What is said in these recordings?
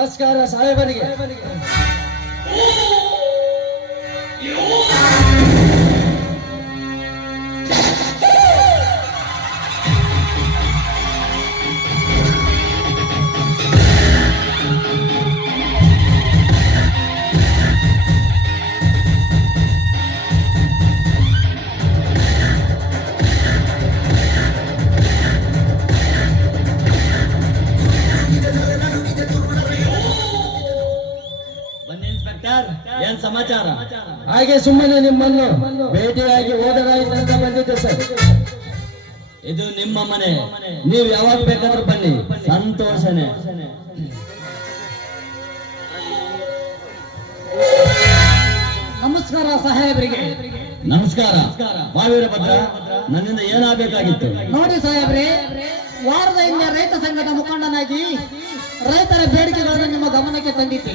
ನಮಸ್ಕಾರ ಸಾಹೇಬರಿಗೆ. ಏನ್ ಸಮಾಚಾರ? ಹಾಗೆ ಸುಮ್ಮನೆ ನಿಮ್ಮನ್ನು ಭೇಟಿಯಾಗಿ ಹೋದರಾಯಿತು ಅಂತ ಬಂದಿದ್ದೆ ಸರ್. ಇದು ನಿಮ್ಮ ಮನೆ, ನೀವು ಯಾವಾಗ ಬೇಕಾದ್ರೂ ಬನ್ನಿ, ಸಂತೋಷನೇ. ನಮಸ್ಕಾರ ಸಾಹೇಬರಿಗೆ. ನಮಸ್ಕಾರ. ವೀರಭದ್ರ, ನನ್ನಿಂದ ಏನಾಗಬೇಕಾಗಿತ್ತು? ನೋಡಿ ಸಾಹೇಬ್ರೆ, ವಾರದ ಹಿಂದೆ ರೈತ ಸಂಘದ ಮುಖಂಡನಾಗಿ ರೈತರ ಬೇಡಿಕೆಗಳನ್ನು ನಿಮ್ಮ ಗಮನಕ್ಕೆ ತಂದಿದ್ದೆ.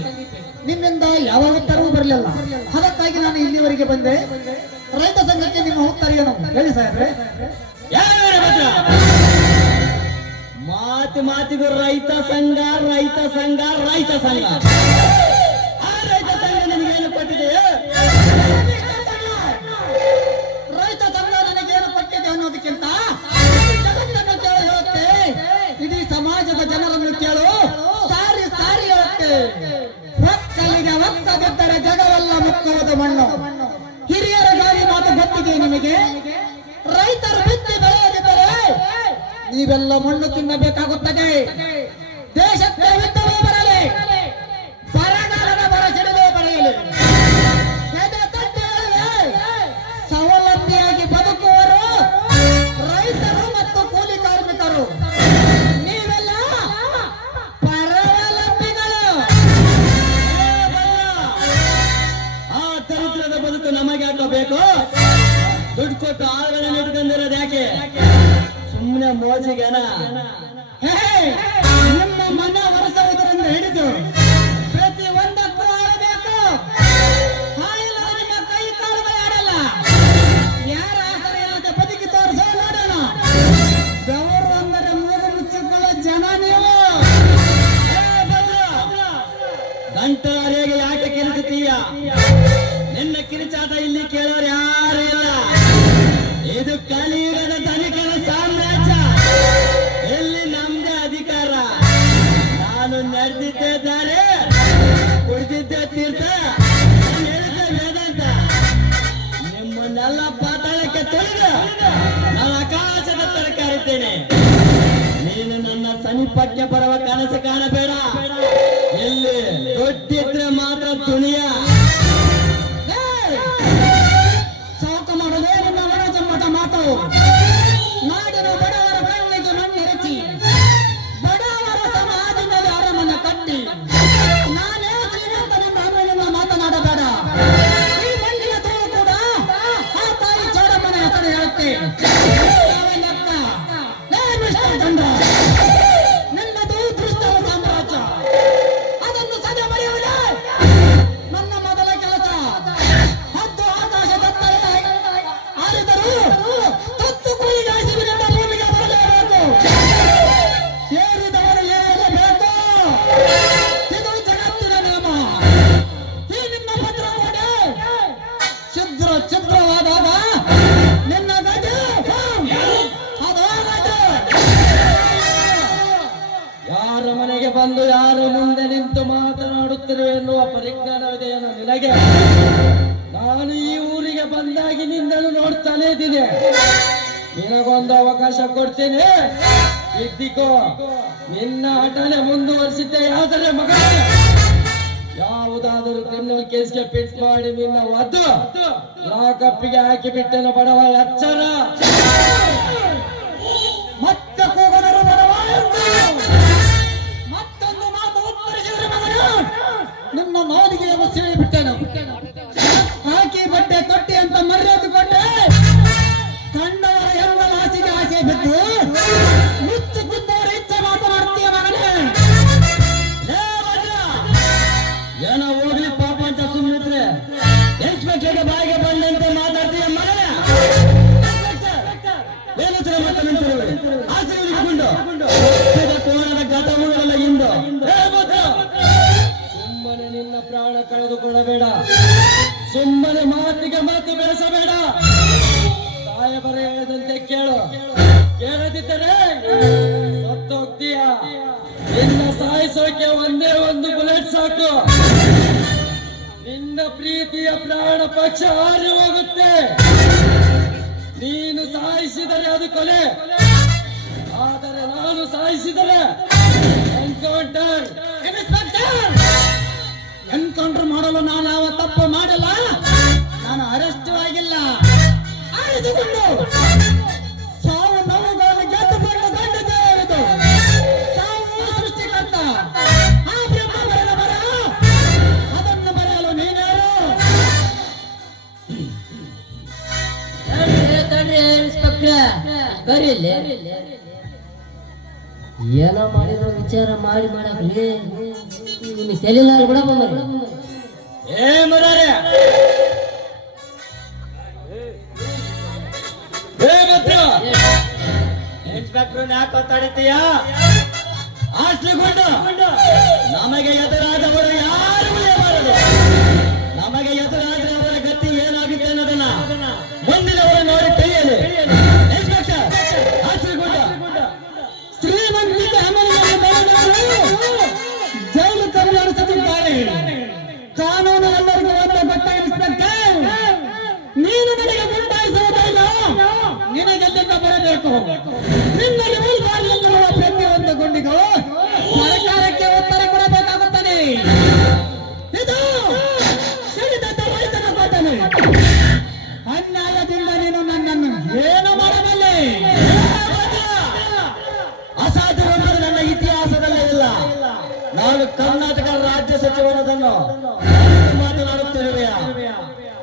ನಿಮ್ಮಿಂದ ಯಾವ ಉತ್ತರವೂ ಬರಲಿಲ್ಲ. ಅದಕ್ಕಾಗಿ ನಾನು ಇಲ್ಲಿವರೆಗೆ ಬಂದೆ. ರೈತ ಸಂಘಕ್ಕೆ ನಿಮ್ಮ ಉತ್ತರ ಏನು ಹೇಳಿ ಸಾಹೇಬ್ರೆ. ಮಾತಿಗೂ ರೈತ ಸಂಘ ರೈತ ಸಂಘ ರೈತ ಸಂಘ. ಆ ರೈತ ಸಂಘ ನಿಮಗೇನು ಕೊಟ್ಟಿದೆಯೋ? ರೈತ ಸಂಘ ನನಗೇನು ಕೊಟ್ಟಿದೆ ಅನ್ನೋದಕ್ಕಿಂತ ಜಗತ್ತನ್ನು ಕೇಳು ಹೇಳುತ್ತೆ, ಇಡೀ ಸಮಾಜದ ಜನರನ್ನು ಕೇಳು, ಸಾರಿ ಸಾರಿ ಹೇಳುತ್ತೆ. ಒಕ್ಕಲಿಗೆ ಒಕ್ಕದಿದ್ದರೆ ಜಗವೆಲ್ಲ ಮುಕ್ಕುವುದು ಮಣ್ಣು. ಹಿರಿಯರ ಗಾಳಿ ಮಾತು ಗೊತ್ತಿದೆ ನಿಮಗೆ. ರೈತರು ಬಿತ್ತಿ ಬೆಳೆಯದಿದ್ದರೆ ನೀವೆಲ್ಲ ಮಣ್ಣು ತಿನ್ನಬೇಕಾಗುತ್ತದೆ. ದೇಶಕ್ಕೆ ಯುದ್ಧವೇ ಬರಲಿ, ಬರಗಾಲದ ಬರ ಸಿಡಿಲೇ ಬರೆಯಲಿ, ಎದೆ ತಟ್ಟಿ ಹೇಳುವೆ, ಸ್ವಾವಲಂಬಿಯಾಗಿ ಬದುಕುವರು ರೈತರು ಮತ್ತು ಕೂಲಿ ಕಾರ್ಮಿಕರು. ನೀವೆಲ್ಲ ಪರಾವಲಂಬಿಗಳು. ಆ ದರಿದ್ರದ ಬದುಕು ನಮಗೆ ಹಾಕಬೇಕು. ದುಡ್ಡು ಕೊಟ್ಟು ಆಳುಗಳನ್ನು ಇಟ್ಕೊಂಡಿರೋದು ಯಾಕೆ? ಸುಮ್ಮನೆ ಮೋಜಿಗೆನ? ನಿಮ್ಮ ಮನ ಒರೆಸುವುದರಿಂದ ಹಿಡಿದು ಪ್ರತಿ ಒಂದಕ್ಕೂ ಆಡಬೇಕು. ಹಾಯಿಲ್ಲ ನಿಮ್ಮ ಕೈ ಕಾಲುಗಳು ಆಡಲ್ಲ. ಯಾರ ಆಸರೆ ಇಲ್ಲದೆ ಬದುಕಿ ತೋರಿಸೋ ನೋಡೋಣ. ಬೆವರು ಅಂದರೆ ಮೂಗು ಮುಚ್ಚಿಕೊಳ್ಳೋ ಜನ ನೀವು. ಗಂಟರಿಗೆ ಯಾಕೆ ಕಿರಿಚುತ್ತೀಯ? ನಿನ್ನ ಕಿರಿಚಾಟ ಇಲ್ಲಿ ಕೇಳೋರು ಯಾರು ಇಲ್ಲ. ಇದು ಕಲಿಯುಗದ ಧನಿಕರ ಸಾಮ್ರಾಜ್ಯ. ಇಲ್ಲಿ ನಮ್ದೇ ಅಧಿಕಾರ. ನಾನು ನಡೆದಿದ್ದೆ ದಾರಿ, ಕುಡಿದಿದ್ದೆ ತೀರ್ಥ, ನಾನು ಹೇಳಿದ್ದೆ ವೇದಾಂತ. ನಿಮ್ಮನ್ನೆಲ್ಲ ಪಾತಾಳಕ್ಕೆ ತೊಳೆದು ನಾನು ಆಕಾಶದ ತರ ಕಾರಿದ್ದೇನೆ. ನೀನು ನನ್ನ ಸಮೀಪಕ್ಕೆ ಬರುವ ಕನಸು ಕಾಣಬೇಡ. ಎಲ್ಲಿ ದೊಡ್ಡಿದ್ರೆ ಮಾತ್ರ ದುನಿಯ. ಸಾಕು ಮಾಡಲೇ ನಿಮ್ಮ ಒಣಜಮ್ಮಟ ಮಾತು. ನಾಡಿನ ಬಡವರ ಕಣ್ಣಿಗೆ ಮಣ್ಣೆರಚಿ, ಬಡವರ ಸಮಾಜದಲ್ಲಿ ಅರಮನೆ ಕಟ್ಟಿ, ನಾನೇ ಶ್ರೀಮಂತನಿಂದ ಅಮ್ಮನಿಂದ ಮಾತನಾಡಬೇಡ. ಈ ಮಣ್ಣಿನ ತೋಳು ಕೂಡ ಆ ತಾಯಿ ಚೌಡಮ್ಮನ ಹೆಸರು ಹೇಳುತ್ತೆ. ಲೆಕ್ಕ ಮಿಸ್ಟರ್ ಗಂಡ, ನಿನ್ನದು ದೃಷ್ಟರ ಸಾಮ್ರಾಜ್ಯ. ಅದನ್ನು ಸದೆ ಬರೆಯುವುದೇ ನನ್ನ ಮೊದಲ ಕೆಲಸ. ಹದ್ದು ಆಕಾಶದತ್ತರೆ ಆರಿದರು ತತ್ತು ಕೂಲಿಗಾಯಿಸುವುದರಿಂದ ಭೂಮಿಗೆ ಬರಲೇಬೇಕು. ಏರಿದವರು ಏರಲೇಬೇಕು. ಇದು ಜಗತ್ತಿನ ನಿಯಮ. ಈ ನಿನ್ನ ಪತ್ರ ಕೊಡೆ ಛಿದ್ರವಾದಾಗ ನಿನ್ನ ಗದೆ ಅದಾಗದೆ. ಯಾರ ಮನೆಗೆ ಬಂದು ಯಾರ ಮುಂದೆ ನಿಂತು ಮಾತನಾಡುತ್ತಿರುವೆ ಎನ್ನುವ ಪರಿಜ್ಞಾನವಿದೆಯೇನೋ ನಿನಗೆ? ನಾನು ಈ ಊರಿಗೆ ಬಂದಾಗಿನಿಂದಲೂ ನೋಡ್ತಾನೆ ಇದ್ದೀನಿ. ನಿನಗೊಂದು ಅವಕಾಶ ಕೊಡ್ತೀನಿ, ಇದ್ದಿಕೋ. ನಿನ್ನ ಆಟನೆ ಮುಂದುವರಿಸಿದ್ದೆ ಆದರೆ ಮಗ, ಯಾವುದಾದರೂ ಕ್ರಿಮಿನಲ್ ಕೇಸ್ಗೆ ಫಿಟ್ ಮಾಡಿ ನಿನ್ನ ಒದ್ದು ಲಾಕಪ್ಪಿಗೆ ಹಾಕಿ ಬಿಟ್ಟೆನು ಬಡವ ಎಚ್ಚರ. ಮತ್ತೆ ಕೂಗದರು ಬಡವ ಎಂದು. ಮತ್ತೊಂದು ಮಾತು ಉತ್ತರಿಸಿದರೆ ಮಗನು ನಿಮ್ಮ ನಾಲಿಗೆಯನ್ನು ಸೀಳಿಬಿಟ್ಟೆನು. ಹಾಕಿ ಬಟ್ಟೆ ತೊಟ್ಟಿ ಅಂತ ಮರ್ಯಾದೆ ಕೊಟ್ಟೆ. ಕಂಡವರ ಎಂಬ ಆಸೆಗೆ ಆಸೆ ಬಿದ್ದು ಮುಚ್ಚುತ್ತಿದ್ದವರ ಇಚ್ಛೆ ಮಾತನಾಡ್ತೀಯ ಮಗನೇ. ಏನೋ ಹೋಗ್ಲಿ ಪಾಪ ಅಂತ ಸುಮ್ಮನಿದ್ರೆ ಇನ್ಸ್ಪೆಕ್ಟರ್ಗೆ ಬಾಯಿಗೆ ಬಂದಂತೆ ಮಾತಾಡ್ತೀಯ ಮಗನ. ಏನು ಮತ್ತೆ ನಿಂತಿರುವೆ ಆಸೆ ಇಟ್ಕೊಂಡು ಕೋಣದ ಗತ ಊರಲ್ಲ ಇಂದು ಸುಮ್ಮನೆ ಮಾತಿಗೆ ಮಾತು ಬೆಳೆಸಬೇಡ. ಸಾಹೇಬರ ಹೇಳಿದಂತೆ ಕೇಳು. ಕೇಳದಿದ್ದರೆ ಸತ್ತೋಗ್ತೀಯ. ನಿನ್ನ ಸಾಯಿಸೋಕೆ ಒಂದೇ ಒಂದು ಬುಲೆಟ್ ಸಾಕು. ನಿನ್ನ ಪ್ರೀತಿಯ ಪ್ರಾಣ ಪಕ್ಷ ಹಾರಿ ಹೋಗುತ್ತೆ. ನೀನು ಸಾಯಿಸಿದರೆ ಅದು ಕೊಲೆ, ಆದರೆ ನಾನು ಸಾಯಿಸಿದರೆ ಎನ್ಕೌಂಟರ್. ಎನ್ಕೌಂಟರ್ ಮಾಡಲು ನಾನು ಯಾವ ತಪ್ಪು ಮಾಡಲ್ಲ. ನಾನು ಅರೆಸ್ಟ್ ಆಗಿಲ್ಲ. ಆರಿದುಕೊಂಡು ಸಾವು ನೋವುಗಳನ್ನು ಗೆದ್ದುಕೊಂಡು ಗಂಡಿದ್ದೇವೆ. ಸಾವು ಸೃಷ್ಟಿಕರ್ತ. ಆ ಬ್ರಹ್ಮ ಬರೆದ ಬರ ಅದನ್ನು ಬರೆಯಲು ನೀನ್ಯಾರು? ಏನೋ ಮಾಡಿದ್ರು ವಿಚಾರ ಮಾಡಿ ಮಾಡಕ್ರಿ ನಿಮ್ಗೆ ತೆಲಿಲ್ಲ ಕೂಡ ಬಂದ್ರಿ. ಏ ಮರಾರೆ, ಏ ಭದ್ರ, ಇನ್ಸ್ಪೆಕ್ಟರ್ ಯಾಕೆ ತಡಿತೀಯ? ಆಸ್ಲಿಗೊಂಡು ನಮಗೆ ಎದುರಾದವರು ಯಾರು ಉಳಿಯಬಾರದು. ನಮಗೆ ಎದುರಾದ್ರೆ ಅವರ ಗತಿ ಏನಾಗುತ್ತೆ ಅನ್ನೋದನ್ನ ಮುಂದಿನವರು ನೋಡಿ ತಿಳಿಯಲಿ. ಇನ್ಸ್ಪೆಕ್ಟರ್ ಆಸ್ಲಿಗೊಂಡ ಶ್ರೀಮಂತಿಕೆ ಅಮಲಿನಲ್ಲಿ ಬೆಳೆದವರು ಜೈಲು ಕಮ್ಮಿ ಅನಿಸುತ್ತಿದ್ದಾರೆ. ಕಾನೂನು ಎಲ್ಲರಿಗೂ ಒಂದು ಬಟ್ಟ ಇನ್ಸ್ಪೆಕ್ಟರ್. ನೀನು ನನಗೆ ಗುಂಡಾಯಿಸುವುದಿಲ್ಲ. ನಿನಗೆಲ್ಲಿಂದ ಬರಬೇಕು? ನಿನ್ನ ರಿವಾಲ್ವರ್ನಲ್ಲಿರುವ ಪ್ರತಿಯೊಂದು ಗುಂಡಿಗೂ ಸರ್ಕಾರಕ್ಕೆ ಉತ್ತರ ಕೊಡಬೇಕಾಗುತ್ತದೆ. ಇದು ಸಿಡಿದ ರೈತನ ಘಟನೆ. ಅನ್ಯಾಯದಿಂದ ನೀನು ನನ್ನನ್ನು ಏನು ಮಾಡಬಲ್ಲೆ? ಅಸಾಧ್ಯ ನನ್ನ ಇತಿಹಾಸದಲ್ಲೇ ಇಲ್ಲ. ನಾನು ಕರ್ನಾಟಕ ರಾಜ್ಯ ಸಚಿವನದನ್ನು ಮಾತನಾಡುತ್ತಿರುವೆಯ.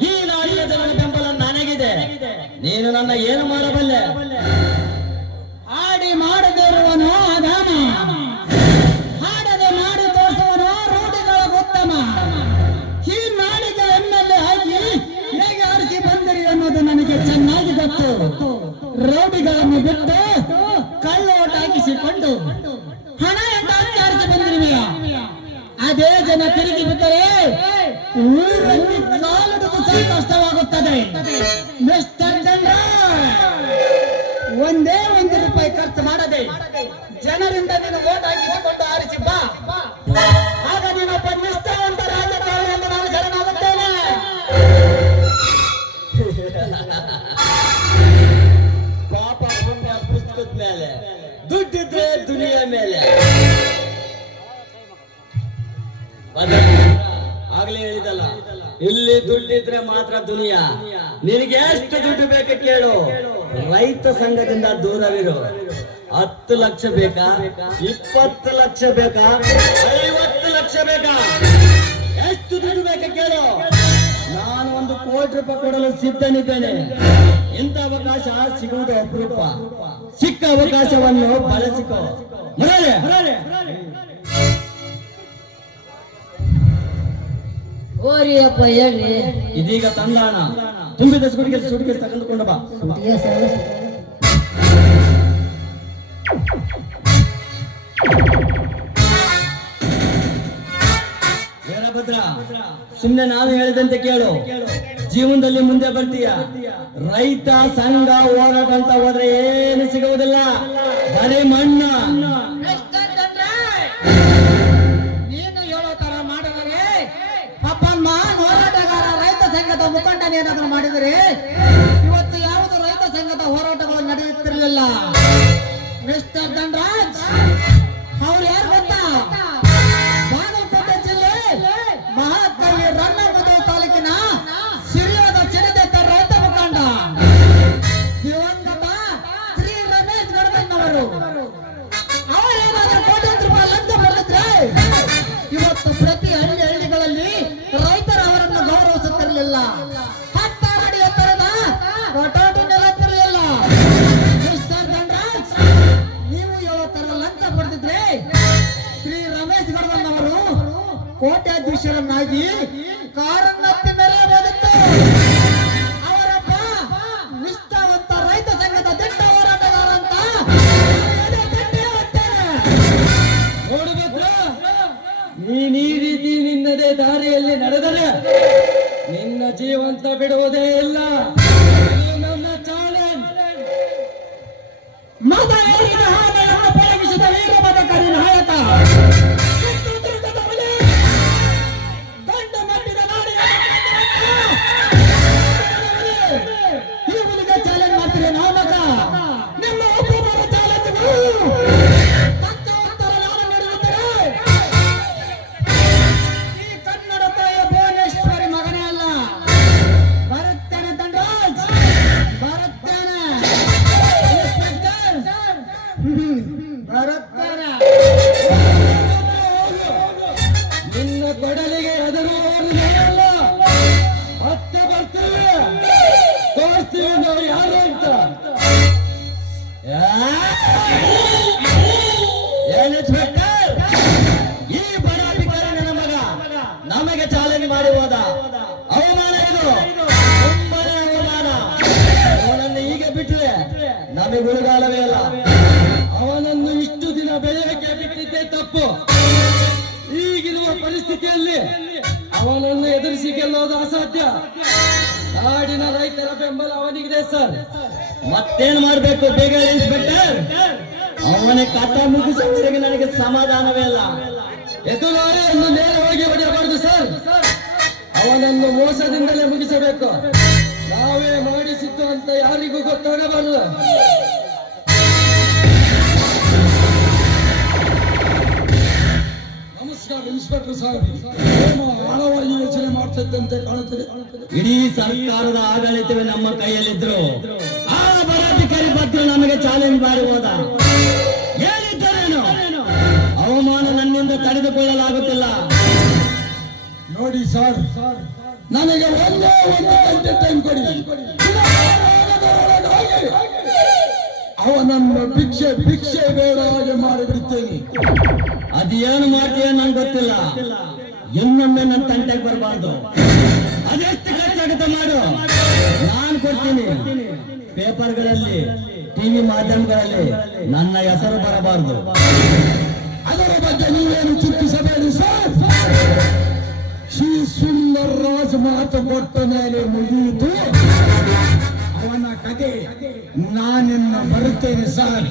ಈ ನಾಡಿನ ಜನರ ಬೆಂಬಲ ನನಗಿದೆ. ನೀನು ನನ್ನ ಏನು ಮಾಡಬಲ್ಲೆ? ಆಡಿ ಮಾಡದೇ ಇರುವನು ಅಧಾಮ, ಹಾಡದೆ ಮಾಡಿ ತೋರಿಸುವನು ರೂಢಿಗಳ ಉತ್ತಮ. ಈ ನಾಡಿಗೆ ಎಮ್ಮೆಲ್ಲೆ ಆಗಿ ಹೇಗೆ ಆರಿಸಿ ಬಂದಿರಿ ಅನ್ನೋದು ನನಗೆ ಚೆನ್ನಾಗಿ ಗೊತ್ತು. ರೌಡಿಗಳನ್ನು ಬಿಟ್ಟು ಕಳ್ಳೋಟ ಹಾಕಿಸಿಕೊಂಡು ಹಣ ಎಂತ ಆರಿಸಿ ಬಂದಿರುವೆಯ. ಅದೇ ಜನ ತಿರುಗಿ ಬಿಟ್ಟರೆ ಊರಲ್ಲಿ ಕಾಲಿಡುವುದು ಸಹ ಕಷ್ಟವಾಗುತ್ತದೆ. ಮಿಸ್ಟರ್ ಒಂದೇ ₹1 ಖರ್ಚು ಮಾಡದೆ ಜನರಿಂದ ನೀನು ಓಟ್ ಹಾಕಿಸಿಕೊಂಡು ಆರಿಸಿ ಬಾ. ಆಗ ನೀನೊಬ್ಬ ನಿಷ್ಠಾವಂತ ರಾಜಕಾರಣಿ ಎಂದು ನಾನು ಶರಣಾಗುತ್ತೇನೆ. ಪಾಪ ಪುಣ್ಯ ಪುಸ್ತಕದ ಮೇಲೆ, ದುಡ್ಡಿದ್ರೆ ದುನಿಯಾ ಮೇಲೆ. ಆಗ್ಲೇ ಹೇಳಿದಲ್ಲ, ಇಲ್ಲಿ ದುಡ್ಡಿದ್ರೆ ಮಾತ್ರ ದುನಿಯಾ. ನಿನಗೆ ಎಷ್ಟು ದುಡ್ಡು ಬೇಕು ಕೇಳು. ರೈತ ಸಂಘದಿಂದ ದೂರವಿರು. 10 ಲಕ್ಷ ಬೇಕಾ? 20 ಲಕ್ಷ ಬೇಕಾ? 50 ಲಕ್ಷ ಬೇಕಾ? ಎಷ್ಟು ದುಡ್ಡು ಬೇಕು ಕೇಳು. ನಾನು ₹1 ಕೋಟಿ ಕೊಡಲು ಸಿದ್ಧನಿದ್ದೇನೆ. ಇಂಥ ಅವಕಾಶ ಸಿಗುವುದು ಅಪರೂಪ. ಸಿಕ್ಕ ಅವಕಾಶವನ್ನು ಬಳಸಿಕೊ. ಮರಳೆ ಓರಿ ಅಪ್ಪ ಹೇಳ್ರಿ. ಇದೀಗ ತಂದಾಣ ತುಂಬಿದ ಸುಟಿಗೆ ತೆಗೆದುಕೊಂಡು ಬಾ. ವೀರಭದ್ರ, ಸುಮ್ನೆ ನಾನು ಹೇಳಿದಂತೆ ಕೇಳು. ಜೀವನದಲ್ಲಿ ಮುಂದೆ ಬರ್ತೀಯ. ರೈತ ಸಂಘ ಹೋರಾಟ ಅಂತ ಹೋದ್ರೆ ಏನು ಸಿಗುವುದಿಲ್ಲ, ಬರೀ ಮಣ್ಣು. ನೀನು ಹೇಳೋ ತರ ಮಾಡಿದರೆ ಅಪ್ಪಮ್ಮ ಹೋರಾಟಗಾರ ರೈತ ಸಂಘದ ಮುಖಂಡನೇನಾದ್ರೂ ಮಾಡಿದರೆ ಇವತ್ತು ಯಾವುದು ರೈತ ಸಂಘದ ಹೋರಾಟಗಳು ನಡೆಯುತ್ತಿರಲಿಲ್ಲ. ಮಿಸ್ಟರ್ ಧನರಾಜ್, ಅವ್ರು ಯಾರು ಗೊತ್ತಾ? ಬಾಗಲಕೋಟೆ ಜಿಲ್ಲೆ ಮಹಾಕವಿ ರನ್ನಪುರ ತಾಲೂಕಿನ ಸಿರಿಯಾದ ಸಿಡಿದೆತ್ತ ರೈತ ಮುಖಂಡ ದಿವಂಗತ ಶ್ರೀ ರಮೇಶ್ ಗಡದಣ್ಣವರು. ಅವರೇನಾದ್ರೂ ಕೋಟ್ಯಾಂತರ ರೂಪಾಯಿ ಲಂಚ ಪಡೆದಿದ್ರೆ ಇವತ್ತು ಪ್ರತಿ ಹಳ್ಳಿಗಳಲ್ಲಿ ರೈತರು ಅವರನ್ನು ಗೌರವಿಸುತ್ತಿರಲಿಲ್ಲ. 10 ಅಡಿ ಎತ್ತರದ ಒಟಾಟು ನೆಲತ್ತಿರಲಿಲ್ಲ. ಮಿಸ್ಟರ್ ಧನರಾಜ್, ನೀವು ಹೇಳೋ ತರ ಲಂಚ ಪಡೆದಿದ್ರೆ ಶ್ರೀ ರಮೇಶ್ ಗಡದಣ್ಣವರು ಕೋಟ್ಯಾಧೀಶರನ್ನಾಗಿ ಕಾರನ್ನತ್ತಿ ಮೆರೆಯಬಹುದಿತ್ತು. ಅವರೊಬ್ಬ ನಿಷ್ಠಾವಂತ ರೈತ ಸಂಘದ ದಿಟ್ಟ ಹೋರಾಟಗಾರ ಅಂತ ನೋಡಬೇಕು. ನೀನ್ ಈ ರೀತಿ ನಿನ್ನದೇ ದಾರಿಯಲ್ಲಿ ನಡೆದರೆ ಬಿಟ್ರೆ ನಮಗೆ ಉಳಿಗಾಲವೇ ಅಲ್ಲ. ಅವನನ್ನು ಇಷ್ಟು ದಿನ ಬೆಳೆಯಕ್ಕೆ ಬಿಟ್ಟಿದ್ದೇ ತಪ್ಪು. ಈಗಿರುವ ಪರಿಸ್ಥಿತಿಯಲ್ಲಿ ಅವನನ್ನು ಎದುರಿಸಿ ಗೆಲ್ಲೋದು ಅಸಾಧ್ಯ. ನಾಡಿನ ರೈತರ ಬೆಂಬಲ ಅವನಿಗಿದೆ ಸರ್. ಮತ್ತೇನ್ ಮಾಡ್ಬೇಕು ಬೇಗ ಇನ್ಸ್ಪೆಕ್ಟರ್? ಅವನ ಕಥ ಮುಗಿಸೋವರೆಗೆ ನನಗೆ ಸಮಾಧಾನವೇ ಅಲ್ಲ. ಎದುರಾಳಿಯನ್ನು ನೇರವಾಗಿ ಹೊಡೆಯಬಾರದು ಸರ್. ಅವನನ್ನು ಮೋಸದಿಂದಲೇ ಮುಗಿಸಬೇಕು. ನಾವೇ ಮಾಡಿಸಿದ್ದು ಅಂತ ಯಾರಿಗೂ ಗೊತ್ತಾಗಬಾರದು. ನಮಸ್ಕಾರ ಇನ್ಸ್ಪೆಕ್ಟರ್ ಸಾಹೇಬ್. ಆಳವಾಗಿ ಯೋಚನೆ ಮಾಡ್ತಿದ್ದಂತೆ ಕಾಣುತ್ತದೆ. ಇಡೀ ಸರ್ಕಾರದ ಆಡಳಿತವೇ ನಮ್ಮ ಕೈಯಲ್ಲಿದ್ರು ಆ ಬರಾಧಿಕಾರಿ ಪತ್ರ ನಮಗೆ ಚಾಲೆಂಜ್ ಮಾಡಿ ಹೋದ. ಏನಿದ್ದರೇನು ಅವಮಾನ ನನ್ನಿಂದ ತಡೆದುಕೊಳ್ಳಲಾಗುತ್ತಿಲ್ಲ. ನೋಡಿ ಸರ್, ನನಗೆ ಒಂದೇ ಒಂದು ಗಂಟೆ ಟೈಮ್ ಕೊಡಿ. ಅವನನ್ನು ಭಿಕ್ಷೆ ಬೇಡ ಹಾಗೆ ಮಾಡಿಬಿಡುತ್ತೇನೆ. ಅದೇನು ಮಾಡ್ತೀಯ ನಂಗೆ ಗೊತ್ತಿಲ್ಲ. ಇನ್ನೊಮ್ಮೆ ನನ್ನ ತಂಟೆಗೆ ಬರಬಾರ್ದು. ಅದೆಷ್ಟು ಖರ್ಚಾಗುತ್ತೆ ಮಾಡು, ನಾನು ಕೊಡ್ತೀನಿ. ಪೇಪರ್ಗಳಲ್ಲಿ, ಟಿವಿ ಮಾಧ್ಯಮಗಳಲ್ಲಿ ನನ್ನ ಹೆಸರು ಬರಬಾರ್ದು. ಅದರ ಬಗ್ಗೆ ನೀವೇನು ಚಿಂತಿಸಬೇಡಿ ಸರ್. ಶ್ರೀ ಸುಂದರ್ ರಾಜ್ ಮಾತು ಕೊಟ್ಟ ಮೇಲೆ ಮುಗಿಯಿತು. ಅವನ ಕತೆ ನಾನಿನ್ನ ಬರುತ್ತೇನೆ ಸರ್.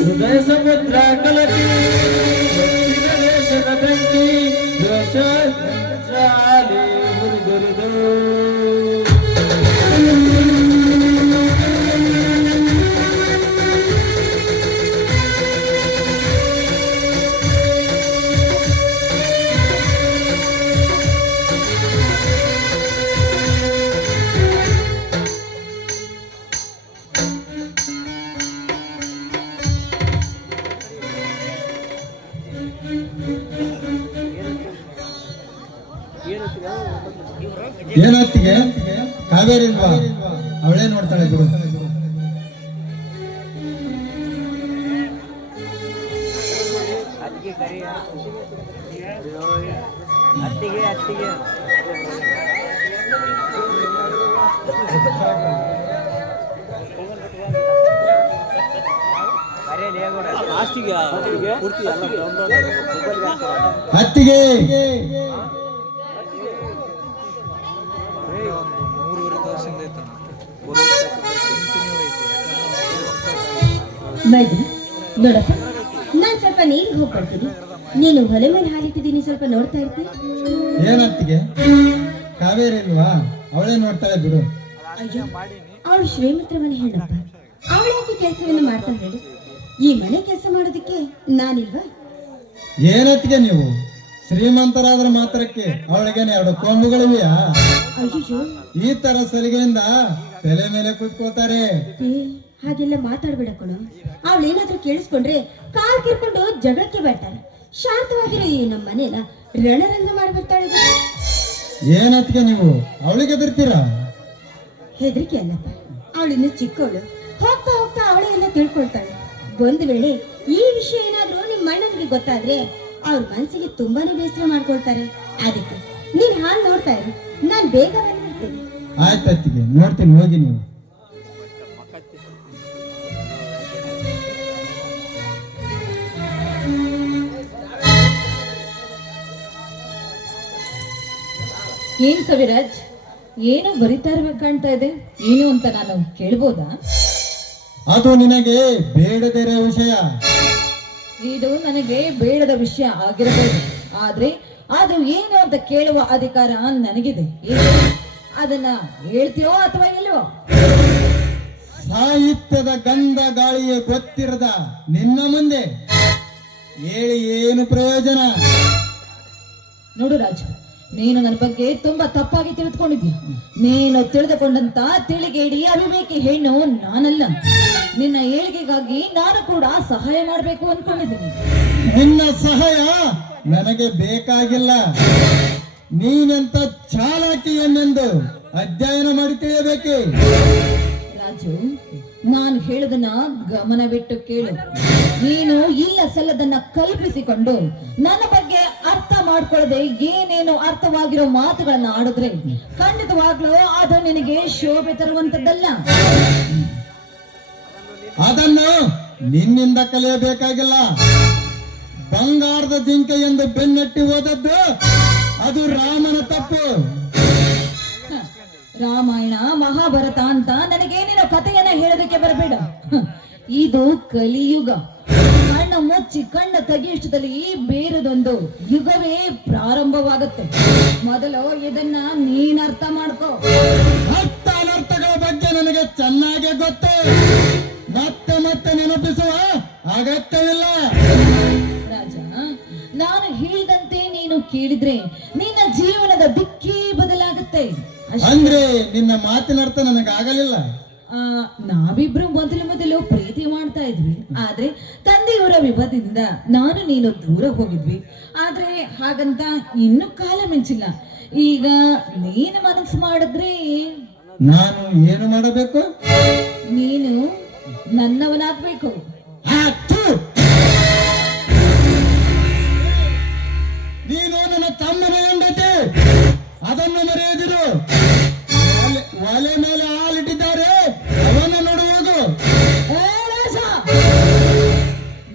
ಹೃದಯ ಸಮುದ್ರ ಕಲಕಿ ದೇಶದ ಬೆಂಕಿ ದೋಷ ಜಾಲಿ ಹುರಿದುರಿದು. ಏನತ್ತಿಗೆ ಕಾವೇರಿ ಇಲ್ವಾ? ಅವಳೇ ನೋಡ್ತಾಳೆ ಬಿಡು. ಅತ್ತಿಗೆ ಬೈದಿ ನೋಡಪ್ಪ, ನಾನ್ ಸ್ವಲ್ಪ ನೀರಿಗೆ ಹೋಗ್ಬರ್ತೀನಿ. ನೀನು ಹೊಲೆ ಮೇಲೆ ಹಾಲಿಟ್ಟಿದ್ದೀನಿ, ಸ್ವಲ್ಪ ನೋಡ್ತಾ ಇರ್ತೀನಿ. ಏನತ್ತಿಗೆ ಕಾವೇರಿ ಇಲ್ವಾ? ಅವಳೇ ನೋಡ್ತಾಳೆ ಬಿಡು. ಅಯ್ಯೋ, ಅವಳು ಶ್ರೀಮಂತರ ಮನೆ ಹೆಣ್ಣಪ್ಪ. ಅವಳು ಯಾಕೆ ಕೆಲಸವನ್ನು ಮಾಡ್ತಾಳೆ ಹೇಳು? ಈ ಮನೆ ಕೆಲಸ ಮಾಡೋದಕ್ಕೆ ನಾನಿಲ್ವಾ? ಏನತ್ತಿಗೆ ನೀವು ಶ್ರೀಮಂತರಾದ್ರ ಮಾತ್ರಕ್ಕೆ ಅವಳಿಗೇನೆ ಎರಡು ಕೊಂಬುಗಳಿವೆಯಾ? ಅಯ್ಯೋ, ಈ ತರ ಸಲಿಗೆಯಿಂದ ತಲೆ ಮೇಲೆ ಕೂತ್ಕೋತಾರೆ. ಏ ಹಾಗೆಲ್ಲ ಮಾತಾಡ್ಬೇಡ ಕಣೋ. ಅವಳೇನಾದ್ರೂ ಕೇಳಿಸ್ಕೊಂಡ್ರೆ ಕಾಲ್ ಕಿರ್ಕೊಂಡು ಜಗಳಕ್ಕೆ ಬರ್ತಾಳೆ. ಶಾಂತವಾಗಿರೋ ಈ ನಮ್ಮ ಮನೇನ ರಣರಂಗ ಮಾಡ್ಬಿಡ್ತಾಳೆ. ಏನತ್ತಿಗೆ ನೀವು ಅವಳಿಗೆ ಎದುರ್ತೀರಾ? ಹೆದರಿಕೆ ಅಲ್ಲಪ್ಪ, ಅವಳಿನ್ನು ಚಿಕ್ಕವಳು. ಹೋಗ್ತಾ ಹೋಗ್ತಾ ಅವಳೇ ಎಲ್ಲ ತಿಳ್ಕೊಳ್ತಾಳೆ. ಒಂದು ವೇಳೆ ಈ ವಿಷಯ ಏನಾದ್ರೂ ನಿಮ್ಮ ಅಣ್ಣನಿಗೆ ಗೊತ್ತಾದ್ರೆ ಅವ್ರ ಮನಸ್ಸಿಗೆ ತುಂಬಾನೇ ಬೇಸರ ಮಾಡ್ಕೊಳ್ತಾರೆ. ಅದಕ್ಕೆ ನೀನ್ ಹಾಲ್ ನೋಡ್ತಾ ಇರು, ನಾನ್ ಬೇಗ ಬಂದ್ಬಿಡ್ತೇನೆ. ಆಯ್ತತ್ತಿಗೆ, ನೋಡ್ತೀನಿ, ಹೋಗಿ ನೀವು. ಏನ್ ಕವಿರಾಜ್, ಏನೋ ಬರಿತಾ ಇರ್ಬೇಕು ಕಾಣ್ತಾ ಇದೆ. ಏನು ಅಂತ ನಾನು ಕೇಳ್ಬೋದಾ? ಅದು ನಿನಗೆ ಬೇಡದಿರೋ ವಿಷಯ. ಇದು ನನಗೆ ಬೇಡದ ವಿಷಯ ಆಗಿರಬಹುದು, ಆದ್ರೆ ಅದು ಏನು ಅಂತ ಕೇಳುವ ಅಧಿಕಾರ ನನಗಿದೆ. ಏನು? ಅದನ್ನ ಹೇಳ್ತೀಯೋ ಅಥವಾ ಇಲ್ವೋ? ಸಾಹಿತ್ಯದ ಗಂಧ ಗಾಳಿಯೇ ಗೊತ್ತಿರದ ನಿನ್ನ ಮುಂದೆ ಹೇಳಿ ಏನು ಪ್ರಯೋಜನ? ನೋಡು ರಾಜ, ನೀನು ನನ್ನ ಬಗ್ಗೆ ತುಂಬಾ ತಪ್ಪಾಗಿ ತಿಳಿದುಕೊಂಡಿದ್ಯಾ. ನೀನು ತಿಳಿದುಕೊಂಡಂತ ತಿಳಿಗೇಡಿ ಅವಿವೇಕಿ ಹೆಣ್ಣು ನಾನಲ್ಲ. ನಿನ್ನ ಏಳಿಗೆಗಾಗಿ ನಾನು ಕೂಡ ಸಹಾಯ ಮಾಡಬೇಕು ಅನ್ಕೊಂಡಿದ್ದೀನಿ. ನಿನ್ನ ಸಹಾಯ ನನಗೆ ಬೇಕಾಗಿಲ್ಲ. ನೀನೆಂತ ಚಾಲಾಕಿ ಏನೆಂದು ಅಧ್ಯಯನ ಮಾಡಿ ತಿಳಿಯಬೇಕೆ. ರಾಜು, ನಾನು ಹೇಳುದನ್ನ ಗಮನವಿಟ್ಟು ಕೇಳು. ನೀನು ಇಲ್ಲ ಸಲ್ಲದನ್ನ ಕಲ್ಪಿಸಿಕೊಂಡು ನನ್ನ ಬಗ್ಗೆ ಅರ್ಥ ಮಾಡ್ಕೊಳ್ಳದೆ ಏನೇನು ಅರ್ಥವಾಗಿರೋ ಮಾತುಗಳನ್ನ ಆಡಿದ್ರೆ ಖಂಡಿತವಾಗ್ಲೂ ಅದು ನಿನಗೆ ಶೋಭೆ ತರುವಂತದ್ದಲ್ಲ. ಅದನ್ನು ನಿನ್ನಿಂದ ಕಲಿಯಬೇಕಾಗಿಲ್ಲ. ಬಂಗಾರದ ಜಿಂಕೆ ಎಂದು ಬೆನ್ನಟ್ಟಿ ಹೋದದ್ದು ಅದು ರಾಮನ ತಪ್ಪು. ರಾಮಾಯಣ ಮಹಾಭಾರತ ಅಂತ ನನಗೇನೇನೋ ಕಥೆಯನ್ನ ಹೇಳೋದಕ್ಕೆ ಬರಬೇಡ. ಇದು ಕಲಿಯುಗ. ಕಣ್ಣು ಮುಚ್ಚಿ ಕಣ್ಣು ತೆಗೆಯುಷ್ಟದಲ್ಲಿ ಬೇರೆದೊಂದು ಯುಗವೇ ಪ್ರಾರಂಭವಾಗುತ್ತೆ. ಮೊದಲು ಇದನ್ನ ನೀನ್ ಅರ್ಥ ಮಾಡ್ಕೋ. ಅರ್ಥ ಅನರ್ಥಗಳ ಬಗ್ಗೆ ನನಗೆ ಚೆನ್ನಾಗಿ ಗೊತ್ತು. ಮತ್ತೆ ಮತ್ತೆ ನೆನಪಿಸುವ ಅಗತ್ಯವಿಲ್ಲ. ರಾಜ, ನಾನು ಹೇಳಿದಂತೆ ನೀನು ಕೇಳಿದ್ರೆ ನಿನ್ನ ಜೀವನದ ದಿಕ್ಕೇ ಬದಲಾಗುತ್ತೆ. ಅಂದ್ರೆ ನಿನ್ನ ಮಾತಿನ ಅರ್ಥ ನನಗಾಗಲಿಲ್ಲ. ನಾವಿಬ್ರು ಮೊದಲು ಪ್ರೀತಿ ಮಾಡ್ತಾ ಇದ್ವಿ. ಆದ್ರೆ ತಂದೆಯವರ ವಿವಾದದಿಂದ ನಾನು ನೀನು ದೂರ ಹೋಗಿದ್ವಿ. ಆದ್ರೆ ಹಾಗಂತ ಇನ್ನೂ ಕಾಲ ಮಿಂಚಿಲ್ಲ. ಈಗ ನೀನು ಮನಸ್ಸು ಮಾಡಿದ್ರೆ ನಾನು ಏನು ಮಾಡಬೇಕು? ನೀನು ನನ್ನವನಾಗ್ಬೇಕು. ಆಯ್ತು. ನೀನು ನನ್ನ ತಮ್ಮನ ಹೆಂಡತಿ, ಅದನ್ನು ಮರೆಯದಿರು. ಒಲೆ ಮೇಲೆ ಹಾಲಿಟ್ಟಿದ್ದಾರೆ, ಅವನ್ನ ನೋಡುವುದು. ಏ ರಾಜ,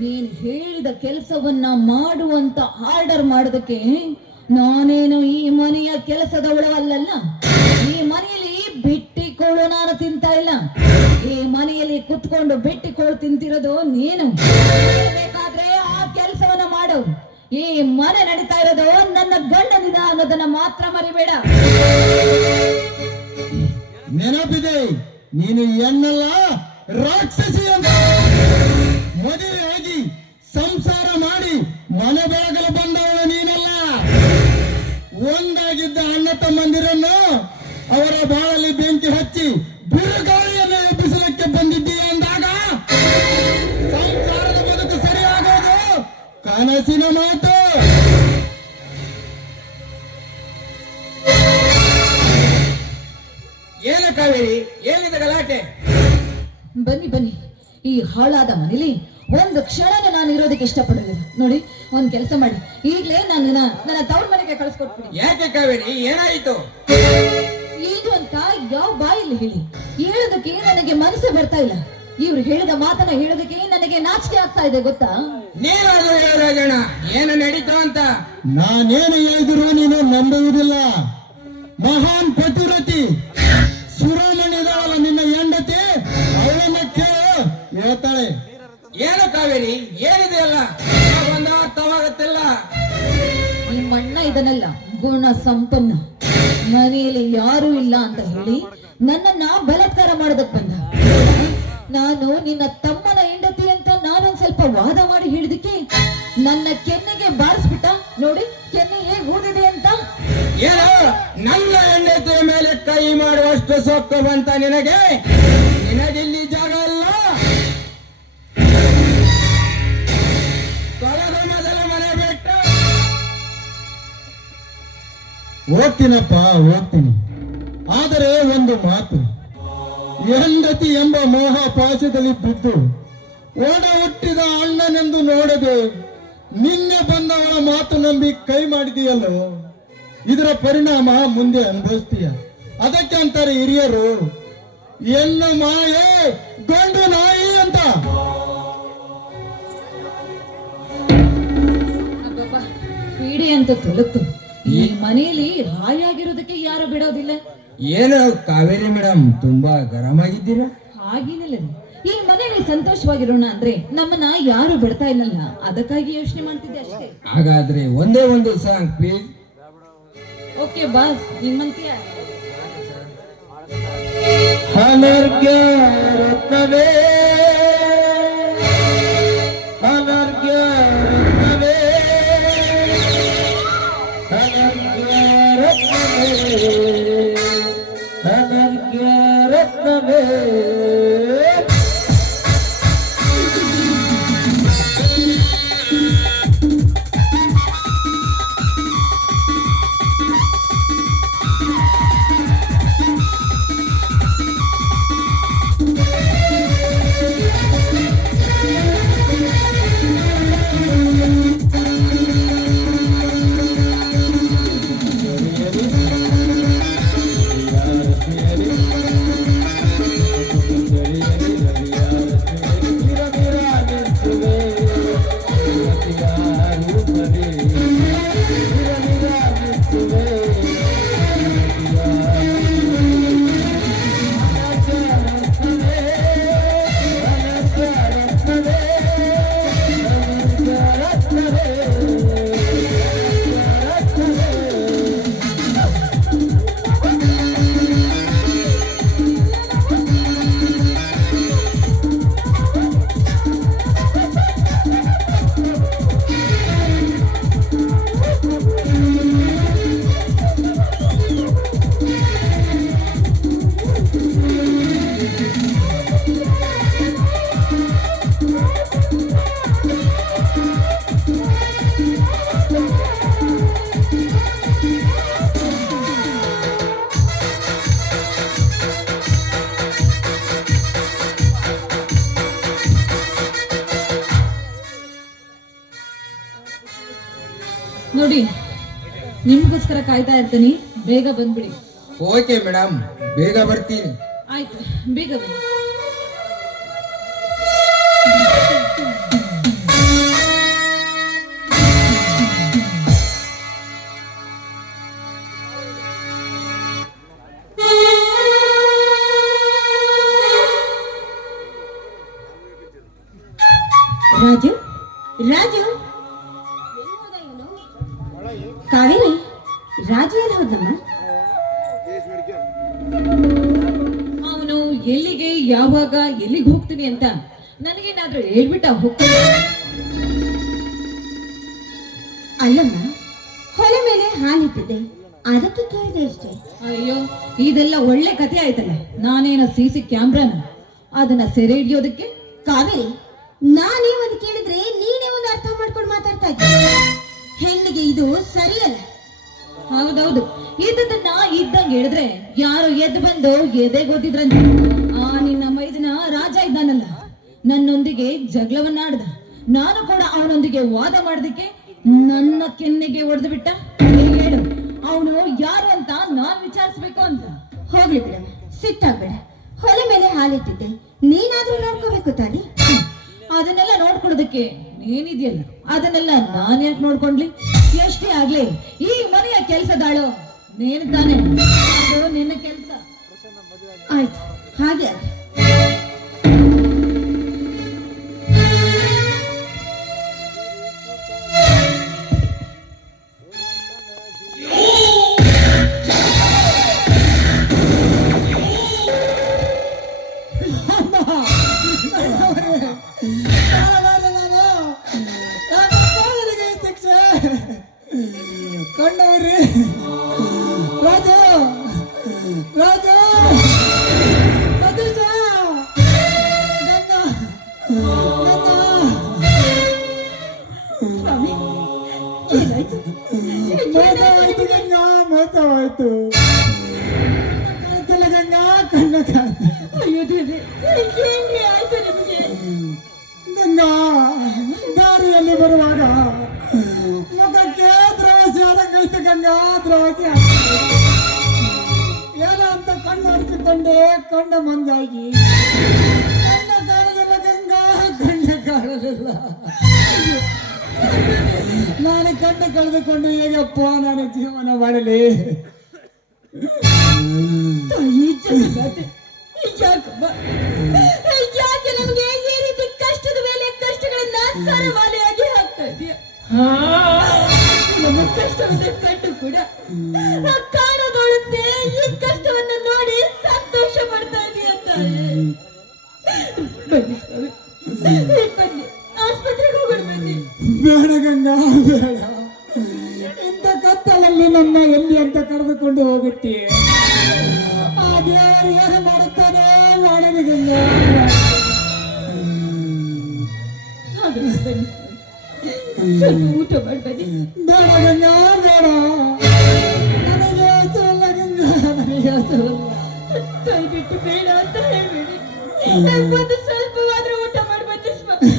ನೀನ್ ಹೇಳಿದ ಕೆಲಸವನ್ನ ಮಾಡುವಂತ ಆರ್ಡರ್ ಮಾಡೋದಕ್ಕೆ ನಾನೇನು ಈ ಮನೆಯ ಕೆಲಸದವಳವಲ್ಲ. ಈ ಮನೆಯಲ್ಲಿ ಬಿಟ್ಟಿಕೋಳು ನಾನು ತಿಂತಾ ಇಲ್ಲ. ಈ ಮನೆಯಲ್ಲಿ ಕುತ್ಕೊಂಡು ಬಿಟ್ಟಿಕೋಳು ತಿಂತಿರೋದು ನೀನು. ಬೇಕಾದ್ರೆ ಆ ಕೆಲಸವನ್ನ ಮಾಡು. ಈ ಮನೆ ನಡೀತಾ ಇರೋದು ನನ್ನ ಗಂಡನಿಂದ ಅನ್ನೋದನ್ನ ಮಾತ್ರ ಮರಿಬೇಡ. ನೆನಪಿದೆ, ನೀನು ಎನ್ನಲ್ಲ ರಾಕ್ಷಸಿ ಅಂತ. ಮದುವೆಯಾಗಿ ಸಂಸಾರ ಮಾಡಿ ಮನೆ ಬೆಳಗಲು ಬಂದವಳು ನೀನಲ್ಲ. ಒಂದಾಗಿದ್ದ ಅಣ್ಣ ತಮ್ಮಂದಿರನ್ನು ಅವರ ಬಾಳಲ್ಲಿ ಬೆಂಕಿ ಹಚ್ಚಿ ಬಿರುಗಾಳಿಯನ್ನು ಎಬ್ಬಿಸಲಿಕ್ಕೆ ಬಂದಿದ್ದೀಯ ಅಂದಾಗ ಸಂಸಾರದ ಬದುಕು ಸರಿಯಾಗೋದು ಕನಸಿನ ಮಾತು. ಏನ ಕಾವೇರಿ, ಏನಿದೆ ಗಲಾಟೆ? ಬನ್ನಿ ಬನ್ನಿ, ಈ ಹಾಳಾದ ಮನೇಲಿ ಒಂದು ಕ್ಷಣನೂ ನಾನು ಇರೋದಕ್ಕೆ ಇಷ್ಟಪಡಲಿಲ್ಲ. ನೋಡಿ, ಒಂದ್ ಕೆಲಸ ಮಾಡಿ, ಈಗ್ಲೇ ನನ್ನ ತವ್ರ ಮನೆಗೆ ಕಳಿಸ್ಕೊಟ್ಬಿಡಿ. ಯಾಕೆ ಕಾವೇರಿ, ಏನಾಯಿತು? ಇದು ಅಂತ ಯಾವ ಬಾಯಲ್ಲಿ ಹೇಳಿ ಹೇಳೋದಕ್ಕೆ ನನಗೆ ಮನಸ್ಸೇ ಬರ್ತಾ ಇಲ್ಲ. ಇವ್ರು ಹೇಳಿದ ಮಾತನ್ನ ಹೇಳೋದಕ್ಕೆ ನನಗೆ ನಾಚಿಕೆ ಆಗ್ತಾ ಇದೆ, ಗೊತ್ತಾ? ನೀನಾದ್ರೂ ಹೇಳು ರಾಜಣ್ಣ, ಏನು ನಡೀತು ಅಂತ. ನಾನೇನು ಹೇಳಿದ್ರು ನೀನು ನಂಬುವುದಿಲ್ಲ. ಮಹಾನ್ ಪತಿವ್ರತಿ ಸುರಮಣಿದಾಳಲ್ಲ ನಿನ್ನ ಹೆಂಡತಿ, ಅವಳನ್ನ ಕೇಳು, ಹೇಳ್ತಾಳೆ. ಏನು ಕಾವೇರಿ, ಏನಿದೆ ಅಲ್ಲ? ಒಂದು ಅರ್ಥವಾಗುತ್ತಿಲ್ಲ. ನಿಮ್ಮಣ್ಣ ಇದನ್ನಲ್ಲ, ಗುಣ ಸಂಪನ್ನ. ಮನೆಯಲ್ಲಿ ಯಾರು ಇಲ್ಲ ಅಂತ ಹೇಳಿ ನನ್ನನ್ನ ಬಲಾತ್ಕಾರ ಮಾಡೋದಕ್ ಬಂದ. ನಾನು ನಿನ್ನ ತಮ್ಮನ ಹೆಂಡತಿ ಅಂತ ನಾನೊಂದ್ ಸ್ವಲ್ಪ ವಾದ ಮಾಡಿ ಹೇಳಿದಕ್ಕೆ ನನ್ನ ಕೆನ್ನೆಗೆ ಬಾರಿಸ್ಬಿಟ್ಟ. ನೋಡಿ ಕೆನ್ನೆ ಹೇಗ್ ಊದಿದೆ ಅಂತ. ಏನು, ನನ್ನ ಹೆಂಡತಿಯ ಮೇಲೆ ಕೈ ಮಾಡುವಷ್ಟು ಸೊಕ್ಕು ಬಂತ ನಿನಗೆ? ನಿನಗಿಲ್ಲಿ ಜಾಗ ಅಲ್ಲ. ತೊಳೆದು ಮೊದಲ ಮನೆ ಬಿಟ್ಟು ಹೋಗ್ತೀನಪ್ಪ, ಹೋಗ್ತೀನಿ. ಆದರೆ ಒಂದು ಮಾತು, ಹೆಂಡತಿ ಎಂಬ ಮೋಹ ಪಾಶದಲ್ಲಿ ಬಿದ್ದು ಓಡ ಹುಟ್ಟಿದ ಅಣ್ಣನೆಂದು ನೋಡದೆ ನಿನ್ನೆ ಬಂದವಳ ಮಾತು ನಂಬಿ ಕೈ ಮಾಡಿದೆಯಲ್ಲೋ, ಇದರ ಪರಿಣಾಮ ಮುಂದೆ ಅನುಭವಿಸ್ತೀಯ. ಅದಕ್ಕೆ ಅಂತಾರೆ ಹಿರಿಯರು, ಹೆಣ್ಣು ಮಾಯೆ ಗಂಡು ನಾಯಿ ಅಂತ. ಅಬ್ಬಬ್ಬಾ, ಪೀಡೆ ಅಂತ ತೊಲಗ್ತು. ಈ ಮನೆಯಲ್ಲಿ ಹಾಯಾಗಿರೋದಕ್ಕೆ ಯಾರು ಬಿಡೋದಿಲ್ಲ. ಏನು ಕಾವೇರಿ ಮೇಡಮ್, ತುಂಬಾ ಗರಂ ಆಗಿದ್ದೀರಾ? ಹಾಗೇನಿಲ್ಲ, ಈ ಮನೆಯಲ್ಲಿ ಸಂತೋಷವಾಗಿರೋಣ ಅಂದ್ರೆ ನಮ್ಮನ್ನ ಯಾರು ಬಿಡ್ತಾ ಇಲ್ಲಲ್ಲ, ಅದಕ್ಕಾಗಿ ಯೋಚನೆ ಮಾಡ್ತಿದ್ದೆ ಅಷ್ಟೇ. ಹಾಗಾದ್ರೆ ಒಂದೇ ಒಂದು ಸಾಂಗ್ ಪ್ಲೀಸ್. ಓಕೆ ಬಾಸ್, ನಿಮ್ಮಂತೀಯ. ಅನರ್ಘ್ಯ ರತ್ನವೇ, ಅನರ್ಘ್ಯ ರತ್ನವೇ, ಅನರ್ಘ್ಯ ರತ್ನವೇ, ಅನರ್ಘ್ಯ ರತ್ನವೇ. ನೋಡಿ, ನಿಮ್ಗೋಸ್ಕರ ಕಾಯ್ತಾ ಇರ್ತೀನಿ, ಬೇಗ ಬಂದ್ಬಿಡಿ. ಓಕೆ ಮೇಡಮ್, ಬೇಗ ಬರ್ತೀನಿ. ಆಯ್ತು, ಬೇಗ ಬನ್ನಿ. ರಾಜು, ರಾಜು, ಕಾವೇರಿ, ರಾಜು ಎಲ್ಲಿ ಹೋದಮ್ಮ? ಅವನು ಎಲ್ಲಿಗೆ, ಯಾವಾಗ, ಎಲ್ಲಿಗೆ ಹೋಗ್ತೀನಿ ಅಂತ ನನಗೇನಾದ್ರೂ ಹೇಳ್ಬಿಟ್ಟ ಹೋಗ್ತಾನೆ? ಅಲ್ಲಮ್ಮ, ಹೊಲ ಮೇಲೆ ಹಾಲಿಟ್ಟಿದ್ದೆ, ಅದಕ್ಕೆ ಕೇಳಿದೆ ಅಷ್ಟೇ. ಅಯ್ಯೋ, ಇದೆಲ್ಲ ಒಳ್ಳೆ ಕಥೆ ಆಯ್ತಲ್ಲ. ನಾನೇನೋ CC ಕ್ಯಾಮ್ರಾನ ಅದನ್ನ ಸೆರೆ ಹಿಡಿಯೋದಕ್ಕೆ? ಕಾವೇರಿ, ನಾನೇ ಒಂದು ಕೇಳಿದ್ರೆ ನೀನೇ ಒಂದು ಅರ್ಥ ಮಾಡ್ಕೊಂಡು ಮಾತಾಡ್ತಾ ಇದ್ದೆ. ಹೆಣ್ಣಿಗೆ ಇದು ಸರಿಯಲ್ಲ. ಹೌದೌದು, ಇದನ್ನ ಇದ್ದಂಗೆ ಹೇಳಿದ್ರೆ ಯಾರು ಎದ್ದು ಬಂದು ಎದೆ ಗೊತ್ತಿದ್ರಂತೆ. ಆ ನಿನ್ನ ಮೈದನ ರಾಜ ಇದ್ದಾನಲ್ಲ, ನನ್ನೊಂದಿಗೆ ಜಗಳವನ್ನಾಡ್ದ. ನಾನು ಕೂಡ ಅವನೊಂದಿಗೆ ವಾದ ಮಾಡೋದಕ್ಕೆ ನನ್ನ ಕೆನ್ನೆಗೆ ಹೊಡೆದು ಬಿಟ್ಟ. ಹೇಳು, ಅವನು ಯಾರು ಅಂತ ನಾನ್ ವಿಚಾರಿಸ್ಬೇಕು ಅಂತ. ಹೋಗ್ಲಿ ಬಿಡಮ್ಮ, ಸಿಟ್ಟಾಗ್ಬೇಡ. ಹೊಲ ಮೇಲೆ ಹಾಲಿಟ್ಟಿದ್ದೆ, ನೀನಾದ್ರೂ ನೋಡ್ಕೋಬೇಕು ತಾನೆ. ಅದನ್ನೆಲ್ಲ ನೋಡ್ಕೊಳ್ಳೋದಕ್ಕೆ ನೀನಿದೆಯಲ್ಲ, ಅದನ್ನೆಲ್ಲ ನಾನ್ ಯಾಕೆ ನೋಡ್ಕೊಂಡ್ಲಿ? ಎಷ್ಟೇ ಆಗ್ಲಿ ಈ ಮನೆಯ ಕೆಲಸದಾಳು ನೀನು ತಾನೆ, ಅದು ನಿನ್ನ ಕೆಲಸ. ಆಯ್ತು, ಹಾಗೆ ಆಗ್ಲಿ. ಕಣ್ಣವ್ರಿ ರಾಜು, ರಾಜು, ಸತೀಶ, ಗಂಗಾ, ಗಂಗಾ. ಸ್ವಾಮಿ, ಏನಾಯ್ತು? ಮೋಸವಾಯ್ತು ಗಂಗಾ, ಮೋಸವಾಯ್ತು. ಕಾಣ್ತಿಲ್ಲ ಗಂಗಾ, ಕಣ್ಣ ಕಾಣ್ತ. ಅಯ್ಯೋ ದೇವ್ರೇ, ಏನ್ರಿ ಆಯ್ತು ನಿಮಗೆ? ಗಂಗಾ, ದಾರಿಯಲ್ಲಿ ಬರುವಾಗ ಮುಖಕ್ಕೆ ದ್ರವಸಿ ಆದಂಗೈತೆ ಗಂಗಾ, ದ್ರವಸಿ. ಏನೋ ಅಂತ ಕಣ್ಣು ಹರಿಸಿಕೊಂಡೆ, ಕಣ್ಣ ಮಂಜಾಗಿ. ಕಣ್ಣ ಕಾಣಲಿಲ್ಲ ಗಂಗಾ, ಕಣ್ಣ ಕಾಣಲಿಲ್ಲ. ನಾನು ಕಣ್ಣು ಕಳೆದುಕೊಂಡು ಹೇಗಪ್ಪ ನಾನು ಜೀವನ ಮಾಡಲಿ? ತಾಯಿ ಜಗನ್ನಾಥೆ, ಯಾಕಮ್ಮ? ಯಾಕೆ ನಮಗೆ ಈ ರೀತಿ ಕಷ್ಟದ ಮೇಲೆ ಕಷ್ಟಗಳನ್ನ ಸರಮಾಲೆಯಾಗಿ ಹಾಕ್ತಾ ಇದೆಯಾ? ನಮ್ಮ ಕಷ್ಟವನ್ನ ಕಂಡು ಕೂಡ ಕಾಣದೊಳುತ್ತೆ ಈ ಕಷ್ಟವನ್ನ ನೋಡಿ ಸಂತೋಷ ಪಡ್ತಾ ಇದೆಯಾ ತಾಯಿ? ಬನ್ನಿ ಸ್ವಾಮಿ, ಬನ್ನಿ, ಆಸ್ಪತ್ರೆಗೆ ಹೋಗೋಣ ಬನ್ನಿ. ಬೇಡ ಗಂಗಾ, ಬೇಡ. ಇಂಥ ಕತ್ತಲಲ್ಲಿ ನನ್ನ ಎಲ್ಲಿ ಅಂತ ಕರೆದುಕೊಂಡು ಹೋಗುತ್ತೆ. ಆ ದೇವರು ಏನು ಮಾಡುತ್ತಾನೆ ಮಾಡಲಿ ಗಂಗಾ. ಹಾಗಾದ್ರೆ ಬನ್ನಿ, ಸ್ವಲ್ಪ ಊಟ ಮಾಡಿ ಬನ್ನಿ. ಬೇಡ ಗಂಗಾ, ಬೇಡ. ನನಗೆ ಹಸುವಲ್ಲ ಗಂಗಾ, ನನಗೆ ಹಸುವಲ್ಲ. ದಯವಿಟ್ಟು ಬೇಡ ಅಂತ ಹೇಳ್ಬೇಡಿ. ಒಂದು ಸ್ವಲ್ಪವಾದ್ರೂ ಊಟ ಮಾಡಿ ಬನ್ನಿ ಸ್ವಾಮಿ.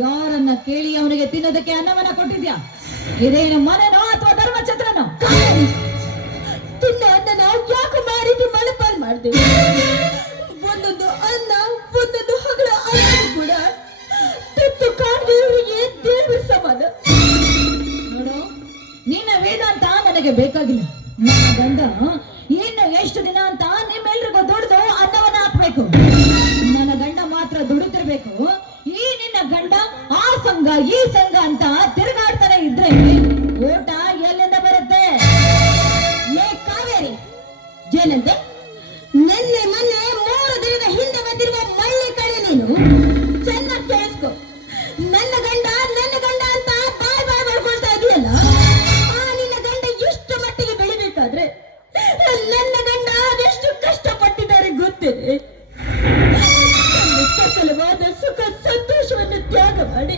ಯಾರನ್ನ ಕೇಳಿ ಅವನಿಗೆ ತಿನ್ನೋದಕ್ಕೆ ಅನ್ನವನ್ನ ಕೊಟ್ಟಿದ್ಯಾ? ಇದೇನು ಮನೆನೋ ಅಥವಾ ಧರ್ಮಛತ್ರನೋ? ತಿನ್ನ ಅನ್ನ ನಾವು ಯಾಕೆ ಮಾರಿದ್ದು ಮಳೆಪಾಲ್ ಮಾಡ್ತೇವೆ? ಒಂದೊಂದು ಅನ್ನ, ಒಂದೊಂದು ಹಗಳ ಅನ್ನ ಕೂಡ ತುತ್ತು ಕಾಣ್ದವರಿಗೆ ದೇವರ ಸಮಾನ. ನೋಡು, ನಿನ್ನ ವೇದಾಂತ ನನಗೆ ಬೇಕಾಗಿಲ್ಲ. ನನ್ನ ಗಂಡ ಇನ್ನು ಎಷ್ಟು ದಿನ ಅಂತ ನಿಮ್ಮೆಲ್ರಿಗೂ ದುಡಿದು ಅನ್ನವನ್ನ ಹಾಕ್ಬೇಕು. ನನ್ನ ಗಂಡ ಮಾತ್ರ ದುಡಿತಿರ್ಬೇಕು. ಈ ನಿನ್ನ ಗಂಡ ಆ ಸಂಘ ಈ ಸಂಘ ಅಂತ ತಿರುಗಾಡ್ತಾನೆ ಇದ್ರೆ ಊಟ ಎಲ್ಲಿಂದ ಬರುತ್ತೆ? ಹೋಗ್ತೇನೆ. ತನ್ನ ಸಕಲವಾದ ಸುಖ ಸಂತೋಷವನ್ನು ತ್ಯಾಗ ಮಾಡಿ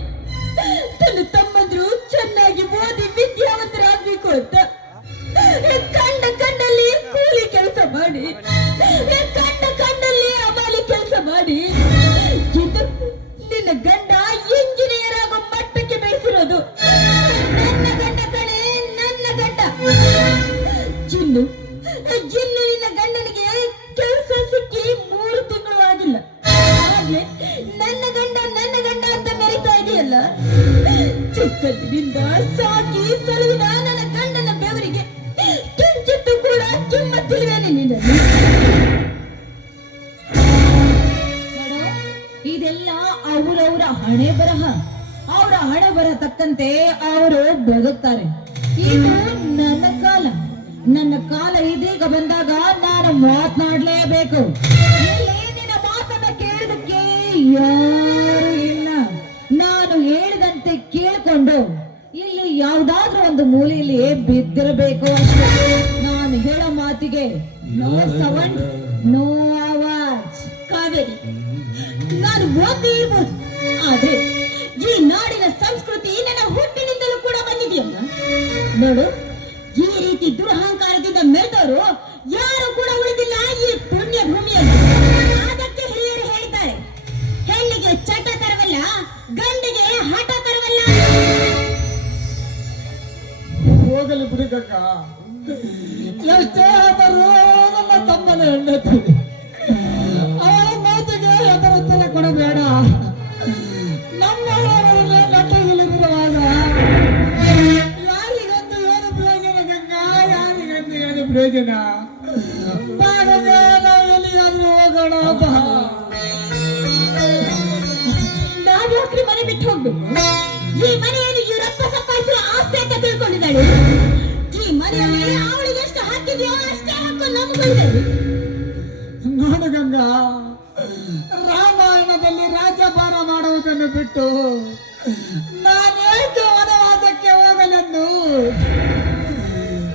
ತನ್ನ ತಮ್ಮಂದ್ರು ಚೆನ್ನಾಗಿ ಓದಿ ವಿದ್ಯಾವಂತರಾಗಬೇಕು ಅಂತ ಕಂಡಲ್ಲಿ ಕೂಲಿ ಕೆಲಸ ಮಾಡಿ ಕಂಡಲ್ಲಿ ಅಮಾಲಿ ಕೆಲಸ ಮಾಡಿ ನಿನ್ನ ಗಂಡ ಇಂಜಿನಿಯರ್ ಆಗೋ ಮಟ್ಟಕ್ಕೆ ಬೆಳೆಸಿರೋದು ನನ್ನ ಗಂಡ ಕಣೆ, ನನ್ನ ಗಂಡ ಜಿನ್ನು. ನಿನ್ನ ಗಂಡನಿಗೆ ಕೆಲಸ ಸಿಕ್ಕಿ 3 ತಿಂಗಳು ಆಗಿಲ್ಲ, ಹಾಗೆ ನನ್ನ ಗಂಡ ಅಂತ ಮೆರಿತಾ ಇದೆಯಲ್ಲ. ಚಿಕ್ಕಂದಿನಿಂದ ಸಾಕಿ ಸಲುವಿದ ನನ್ನ ಗಂಡನ ಬೆವರಿಗೆ ಕಿಂಚಿತ್ತು ಕೂಡ ಕಿಮ್ಮತ್ತಿಲ್ವೇನೆ ನಿನ್ನ. ಇದೆಲ್ಲ ಅವರವರ ಹಣೆ ಬರಹ. ಅವರ ಹಣೆ ಬರಹ ತಕ್ಕಂತೆ ಅವರು ಬದುಕ್ತಾರೆ. ಇದು ನನ್ನ ಕಾಲ ಇದೀಗ ಬಂದಾಗ ನಾನು ಮಾತನಾಡ್ಲೇಬೇಕು. ನಿನ್ನ ಮಾತನ್ನ ಕೇಳೋದಕ್ಕೆ ಯಾರು ಇಲ್ಲ. ನಾನು ಹೇಳಿದಂತೆ ಕೇಳ್ಕೊಂಡು ಇಲ್ಲಿ ಯಾವ್ದಾದ್ರೂ ಒಂದು ಮೂಲೆಯಲ್ಲಿ ಬಿದ್ದಿರಬೇಕು ಅಷ್ಟೇ. ನಾನು ಹೇಳೋ ಮಾತಿಗೆ ನೋ ಸೌಂಡ್, ನೋ ಆವಾಜ್. ಕಾವೇರಿ, ನಾನು ಓದಿ ಇರ್ಬೋದು, ಆದ್ರೆ ಈ ನಾಡಿನ ಸಂಸ್ಕೃತಿ ನನ್ನ ಹುಟ್ಟಿನಿಂದಲೂ ಕೂಡ ಬಂದಿದೆಯಲ್ಲ. ನೋಡು, ಈ ರೀತಿ ದುರಹಂಕಾರದಿಂದ ಮೆರೆದವರು ಯಾರು ಕೂಡ ಉಳಿದಿಲ್ಲ ಈ ಪುಣ್ಯ ಭೂಮಿಯಲ್ಲಿ. ಅದಕ್ಕೆ ಹಿರಿಯರು ಹೇಳಿದ್ದಾರೆ, ಹೆಣ್ಣಿಗೆ ಚಟ ತರವಲ್ಲ, ಗಂಡಿಗೆ ಹಠ ತರವಲ್ಲ. ಹೋಗಲಿ ಬಿಡಿ ಗಂಗ, ಎಷ್ಟೇ ಆದರೂ ನನ್ನ ತಮ್ಮನ ಹೆಂಡತಿ. ಅವಳ ಮಾತಿಗೆ ಎದುರುತ್ತರ ಕೊಡಬೇಡ. ನಮ್ಮ ನಟಗಿಲಿರುವಾಗ ಯಾರಿಗಂದು ಏನು ಪ್ರಯೋಜನ ಗಂಗ, ಯಾರಿಗಂದು ಏನು ಪ್ರಯೋಜನ? ಬಾರದೆ ನಾವು ಎಲ್ಲಿಗಾದ್ರೂ ಹೋಗೋಣ ಬಾ. ನಾವ್ಯಾಕ್ರಿ ಮನೆ ಬಿಟ್ಟು ಹೋಗ್ಬೇಕು? ಈ ಮನೆಯನ್ನು ಇವರಪ್ಪ ಸಂಪಾದಿಸುವ ಆಸ್ತಿ ಅಂತ ತಿಳ್ಕೊಂಡಿದ್ದಾಳೆ. ಈ ಮನೆಯಲ್ಲಿ ಅವಳಿಗೆ ಎಷ್ಟು ಹಾಕಿದೆಯೋ ಅಷ್ಟೇ ಹಕ್ಕು ನಮಗೂ ಇದೆ. ನೋಡು ಗಂಗ, ರಾಮಾಯಣದಲ್ಲಿ ರಾಜ್ಯಭಾರ ಮಾಡುವುದನ್ನು ಬಿಟ್ಟು ನಾನೇಕೆ ವನವಾಸಕ್ಕೆ ಹೋಗಲೆಂದು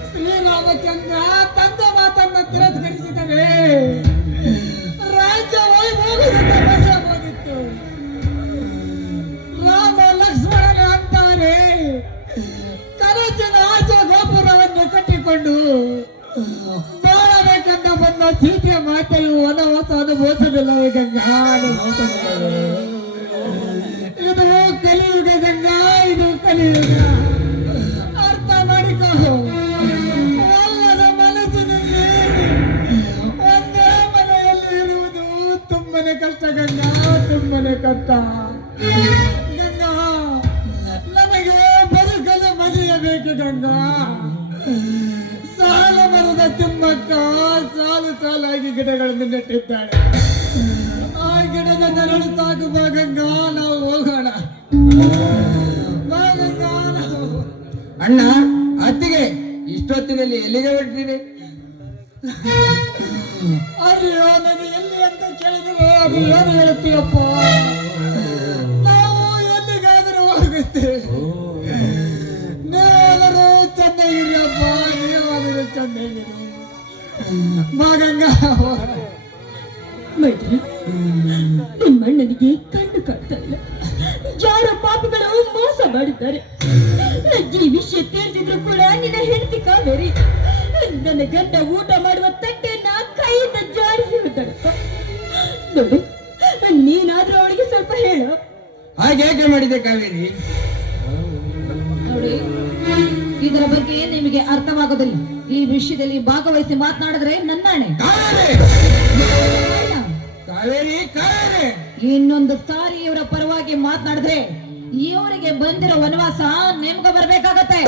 ಶ್ರೀರಾಮಚಂದ್ರ ತಂದ ಮಾತನ್ನು ತಿರಸ್ಕರಿಸಿದರೆ ರಾಜ್ಯ ವೈಭೋಗದಿಂದ ಬಸಬಹುದಿತ್ತು. ರಾಮ ಲಕ್ಷ್ಮಣನ ಅಂತಾರೆ ಕನಸಿನ ಆಚೆ ಗೋಪುರವನ್ನು ಕಟ್ಟಿಕೊಂಡು ಬಾಳಬೇಕಂತ ಬಂದ ಸೀತೆಯ ಮಾತೆಯು ವನವಾಸ ಅನುಭವಿಸಲಿಲ್ಲವೇ ಗಂಗಾ? ಇದು ಕಲಿಯುಗ ಗಂಗಾ, ಇದು ಕಲಿಯುಗ. ಅರ್ಥ ಮಾಡಿಕೋ. ಒಲ್ಲದ ಮನಸ್ಸಿನಲ್ಲಿ ಒಂದೇ ಮನೆಯಲ್ಲಿ ಇರುವುದು ತುಂಬನೇ ಕಷ್ಟ ಗಂಗಾ, ತುಂಬನೇ ಕಷ್ಟ. ಗಂಗಾ, ನಮಗೆ ಬದುಕಲು ಮರೆಯಬೇಕು ಗಂಗಾ. ಸಾಲ ಮರದ ತಿಮ್ಮಕ್ಕ ಸಾಲು ಸಾಲಾಗಿ ಗಿಡಗಳನ್ನು ನೆಟ್ಟಿದ್ದಾಳೆ. ಆ ಗಿಡದ ನೆರಳು ಸಾಕು ಬಾ ಗಂಗಾ, ನಾವು ಹೋಗೋಣ. ಬಾ ಗಂಗಾ, ನಾವು. ಅಣ್ಣ, ಅತ್ತಿಗೆ ಇಷ್ಟೊತ್ತಿನಲ್ಲಿ ಎಲ್ಲಿಗೆ ಹೊರಟಿರಿ? ಅಯ್ಯೋ, ನಾನು ಎಲ್ಲಿ ಅಂತ ಕೇಳಿದರೆ ಅದು ಏನು ಹೇಳುತ್ತೀಯಪ್ಪ? ನಾವು ಎಲ್ಲಿಗಾದರೂ ಹೋಗುತ್ತೇವೆ. ನೀವಾದರೂ ಚೆನ್ನಾಗಿರಿಯಪ್ಪ, ನೀವಾದರೂ ಚೆನ್ನಾಗಿರಿ. ಬಾ ಗಂಗಾ. ಮೈತ್ರಿ, ನಿಮ್ಮಣ್ಣನಿಗೆ ಕಣ್ಣು ಕಾಣ್ತಾ ಇಲ್ಲ. ಯಾರೋ ಪಾಪಿಗಳು ಮೋಸ ಮಾಡಿದ್ದಾರೆ. ಈ ವಿಷಯ ತಿಳಿದಿದ್ರು ಕೂಡ ನಿನ್ನ ಹೆಂಡತಿ ಕಾವೇರಿ ನನ್ನ ಗಂಡ ಊಟ ಮಾಡುವ ತಟ್ಟೆಯನ್ನ ಕೈಯಿಂದ ಜಾರಿಸಿ ಬಿಟ್ಟಳಪ್ಪ. ನೋಡು, ನೀನಾದ್ರೂ ಅವಳಿಗೆ ಸ್ವಲ್ಪ ಹೇಳು. ಹಾಗೇಕೆ ಮಾಡಿದೆ ಕಾವೇರಿ? ನೋಡಿ, ಇದರ ಬಗ್ಗೆ ನಿಮಗೆ ಅರ್ಥವಾಗೋದಿಲ್ಲ. ಈ ವಿಷಯದಲ್ಲಿ ಭಾಗವಹಿಸಿ ಮಾತನಾಡಿದ್ರೆ ನನ್ನಾಣೆ. ಕಾವೇರಿ, ಕಾವೇರಿ, ಇನ್ನೊಂದು ಸಾರಿ ಇವರ ಪರವಾಗಿ ಮಾತನಾಡಿದ್ರೆ ಇವರಿಗೆ ಬಂದಿರೋ ವನವಾಸ ನಿಮ್ಗೆ ಬರ್ಬೇಕಾಗತ್ತೆ.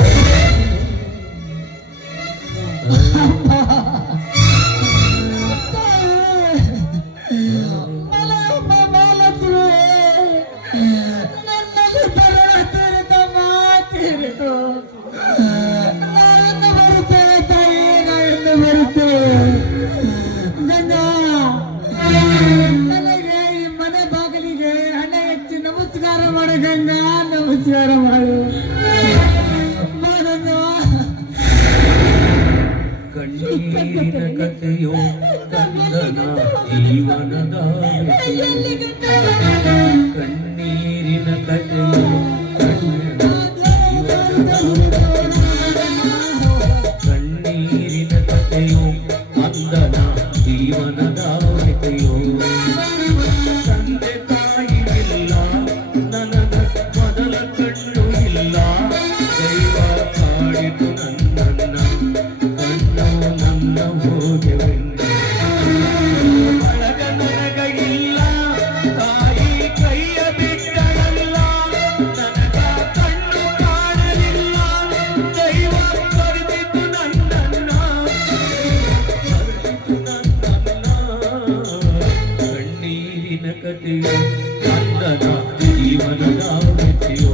ನನಗೆ ಈ ಮನೆ ಬಾಗಿಲಿಗೆ ಹಣ ಹೆಚ್ಚಿ ನಮಸ್ಕಾರ ಮಾಡು ಗಂಗಾ, ನಮಸ್ಕಾರ ಮಾಡು. ಚಿಕ್ಕಂದ ಜೀವನದ ಕಣ್ಣೀರಿನ ಕಥೆಯು ಕಣ್ಣೀರಿನ ಕಥೆಯು ಅಂದನ ಜೀವನದ ವ್ಯಥೆಯು ತಂದೆ ತಾಯಿ ಇಲ್ಲ ನನಗ ಮೊದಲ ಕಣ್ಣು ಇಲ್ಲ ದೈವ ಕಾಡಿತು ನನ್ನನ್ನ ಕಣ್ಣು ನನ್ನ ಹೋಗೆವೆಂದು ಬಳಗ ನನಗ ಇಲ್ಲ ತಾಯಿ ಕೈಯ ಬಿಟ್ಟಳಲ್ಲ ನನಗ ಕಣ್ಣು ಕಾಣಲಿಲ್ಲ ದೈವ ಕರೆದಿತು ನನ್ನನ್ನ ಕಣ್ಣೀರಿನ ಕಥೆಯು ಅಂದನ ಜೀವನದ ವ್ಯಥೆಯು